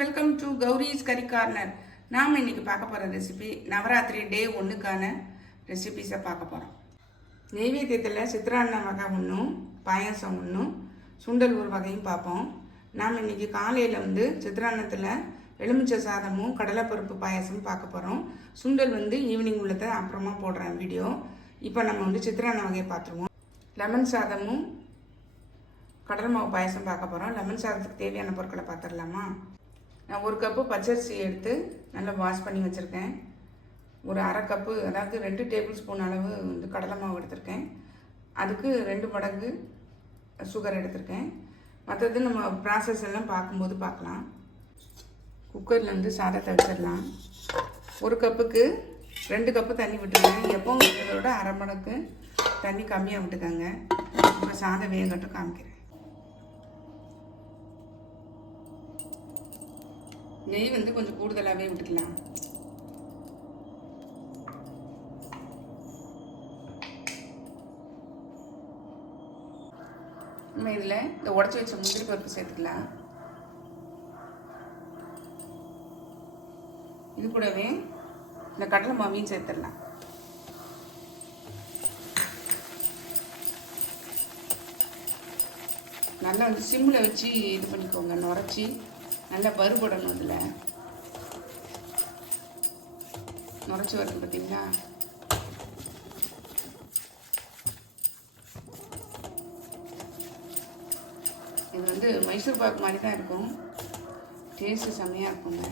Welcome to Gowri's கறி corner நாம் இன்னைக்கு பார்க்க போகிற ரெசிபி நவராத்திரி டே ஒன்றுக்கான ரெசிபிஸை பார்க்க போகிறோம் நெய்வேத்தியத்தில் சித்ராண்ண வகை ஒன்றும் பாயாசம் ஒன்றும் சுண்டல் ஒரு வகையும் பார்ப்போம். நாம் இன்னைக்கு காலையில் வந்து சித்ராண்ணத்தில் எலுமிச்சை சாதமும் கடலைப்பருப்பு பாயாசமும் பார்க்க போகிறோம் சுண்டல் வந்து ஈவினிங் உள்ளதை அப்புறமா போடுறேன் வீடியோ இப்போ நம்ம வந்து சித்திரான வகையை பார்த்துருவோம். லெமன் சாதமும் கடல் மாவு பாயசம் பார்க்க போகிறோம் லெமன் சாதத்துக்கு தேவையான பொருட்களை பார்த்துடலாமா? நான் ஒரு கப்பு பச்சரிசி எடுத்து நல்லா வாஷ் பண்ணி வச்சுருக்கேன். ஒரு அரை கப்பு அதாவது ரெண்டு டேபிள் ஸ்பூன் அளவு வந்து கடலை மாவு எடுத்திருக்கேன். அதுக்கு ரெண்டு மடங்கு சுகர் எடுத்திருக்கேன். மற்றது நம்ம ப்ராசஸ் எல்லாம் பார்க்கும்போது பார்க்கலாம். குக்கரில் வந்து சாதத்தை வச்சிடலாம். ஒரு கப்புக்கு ரெண்டு கப்பு தண்ணி விட்டுருக்கேன். எப்பவும் இதோட அரை மடக்கு தண்ணி கம்மியாக விட்டுக்கோங்க. இப்போ சாதம் வேகட்டும் காமிக்கிறேன். நெய் வந்து கொஞ்சம் கூடுதலாகவே விட்டுக்கலாம் நம்ம இதில் இந்த உடச்சி வச்ச முந்திரி பருப்பு சேர்த்துக்கலாம். இது கூடவே இந்த கடலை மாவையும் சேர்த்துடலாம். நல்லா வந்து சிம்மில் வச்சு இது பண்ணிக்கோங்க நுரைச்சி நல்லா வறுபடணும் அதில். நுரைச்சி வருது பார்த்தீங்களா இது வந்து மைசூர் பாக் மாதிரி தான் இருக்கும். டேஸ்ட்டு செம்மையாக இருக்குங்க.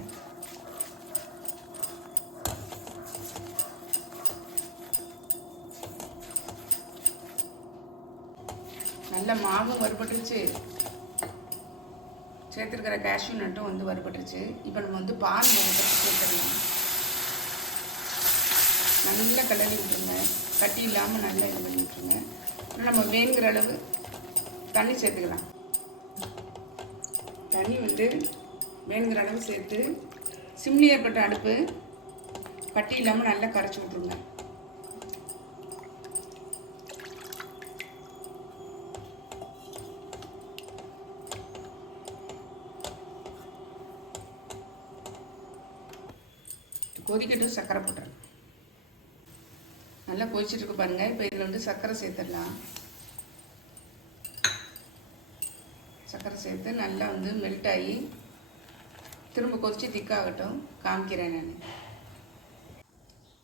நல்ல மாவும் வறுபட்டுருச்சு சேர்த்துருக்கிற கேஷ்யூ நட்டும் வந்து வறுபட்டுருச்சு. இப்போ நம்ம வந்து பால் வறுபட்டு சேர்த்துடலாம். நல்லா கலரி விட்டுருங்க. கட்டி இல்லாமல் நல்லா இது பண்ணி விட்டுருங்க. நம்ம வேணுங்கிற அளவு தண்ணி சேர்த்துக்கலாம். தண்ணி வந்து வேணுங்கிற அளவு சேர்த்து சிம்னி ஏற்பட்ட அடுப்பு கட்டி இல்லாமல் நல்லா கரைச்சி விட்ருங்க கொதிக்கட்டும் சர்க்கரை போட்டுறேன் நல்லா கொதிச்சிட்டு இருக்கு பாருங்க. இப்போ இதில் வந்து சர்க்கரை சேர்த்துடலாம். சர்க்கரை சேர்த்து நல்லா வந்து மெல்ட் ஆகி திரும்ப கொதித்து திக்காகட்டும் காமிக்கிறேன் நான்.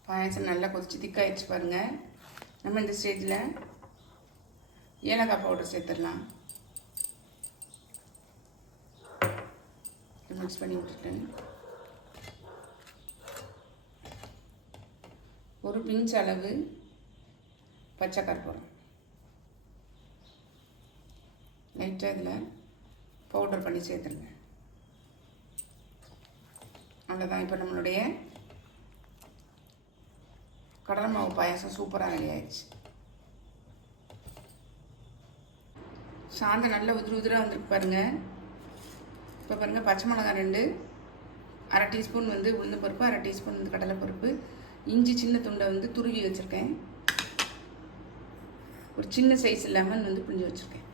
பாயாசம் நல்லா கொதிச்சு திக்காயிடுச்சு பாருங்கள் நம்ம இந்த ஸ்டேஜில் ஏலக்காய் பவுடர் சேர்த்துடலாம். மிக்ஸ் பண்ணி விட்டுட்டேன். ஒரு பிஞ்ச் அளவு பச்சை கற்பூரம். லைட்டாக இதில் பவுடர் பண்ணி சேர்த்துருங்க. அவ்வளோதான் இப்போ நம்மளுடைய கடலை மாவு பாயாசம் சூப்பராக ரெடி ஆயிடுச்சு. சாந்தம் நல்லா உதிரி உதிராக வந்துருக்கு பாருங்கள் இப்போ பாருங்கள் பச்சை மிளகாய் ரெண்டு அரை டீஸ்பூன் வந்து உளுந்து பருப்பு அரை டீஸ்பூன் வந்து கடலை பருப்பு இஞ்சி சின்ன துண்டை வந்து துருவி வச்சுருக்கேன். ஒரு சின்ன சைஸ் லெமன் வந்து புரிஞ்சு வச்சுருக்கேன்.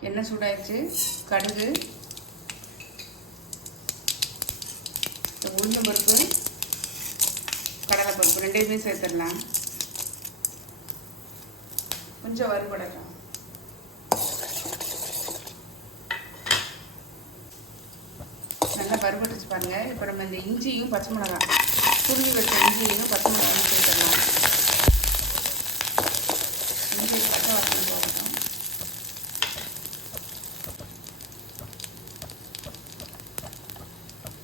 எண்ணெய் சூடாயிடுச்சு. கடுகு. உளுந்த பருப்பு கடலை பருப்பு ரெண்டையுமே சேர்த்துடலாம். கொஞ்சம் வறுபடலாம் நல்லா வறுபட்டுச்சு பாருங்கள் இப்போ நம்ம இந்த இஞ்சியும் பச்சை மிளகாய் துருவி வச்ச இஞ்சியையும் பச்சை மிளகாயும் சேர்த்துடலாம் இஞ்சி பச்சை வாசனை போகட்டும்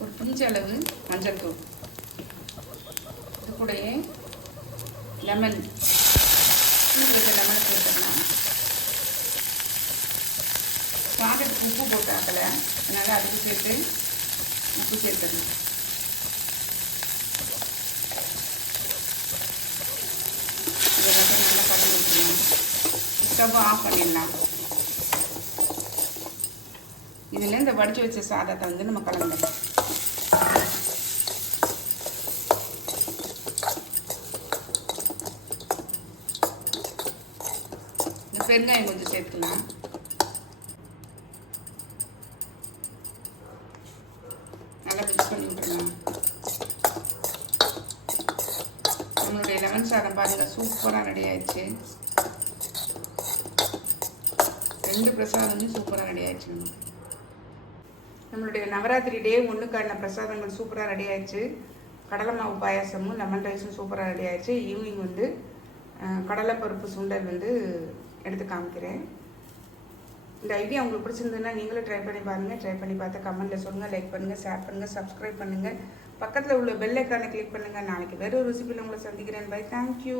ஒரு பிஞ்சு அளவு மஞ்சள் தூள். இது கூடயே லெமன் தூள் வச்ச லெமனை சேர்த்துடலாம் பாக்கெட் உப்பு போட்டு ஆக்கலை அதனால் அதுக்கு சேர்த்து உப்பு சேர்த்துடணும் இதை மட்டும் நல்லா கலந்து விட்டுருணும் ஸ்டவ் ஆஃப் பண்ணிடலாம். இதில் இந்த வடித்து வச்ச சாதத்தை வந்து நம்ம கலந்துடலாம் இந்த பெருங்காயம் கொஞ்சம் சேர்த்துக்கலாம். நம்மளுடைய லெமன் சாதம் பாருங்கள் சூப்பராக ரெடி ஆயிடுச்சு. ரெண்டு பிரசாதமும் சூப்பராக ரெடி ஆயிடுச்சு. நம்மளுடைய நவராத்திரி டே ஒன்றுக்கான பிரசாதங்கள் சூப்பராக ரெடி ஆயிடுச்சு. கடலை மாவு பாயாசமும் லெமன் ரைஸும் சூப்பராக ரெடி ஆயிடுச்சு. ஈவினிங் வந்து கடலைப்பருப்பு சுண்டல் வந்து எடுத்து காமிக்கிறேன். இந்த ஐடியா உங்களுக்கு பிடிச்சிருந்ததுன்னா நீங்களும் ட்ரை பண்ணி பாருங்கள் ட்ரை பண்ணி பார்த்து கமெண்ட்டில் சொல்லுங்கள் லைக் பண்ணுங்கள் ஷேர் பண்ணுங்கள் சப்ஸ்கிரைப் பண்ணுங்கள் பக்கத்தில் உள்ள பெல் ஐக்கானை கிளிக் பண்ணுங்கள் நாளைக்கு வேறு ஒரு ரெசிபியில் உங்களை சந்திக்கிறேன். By thank you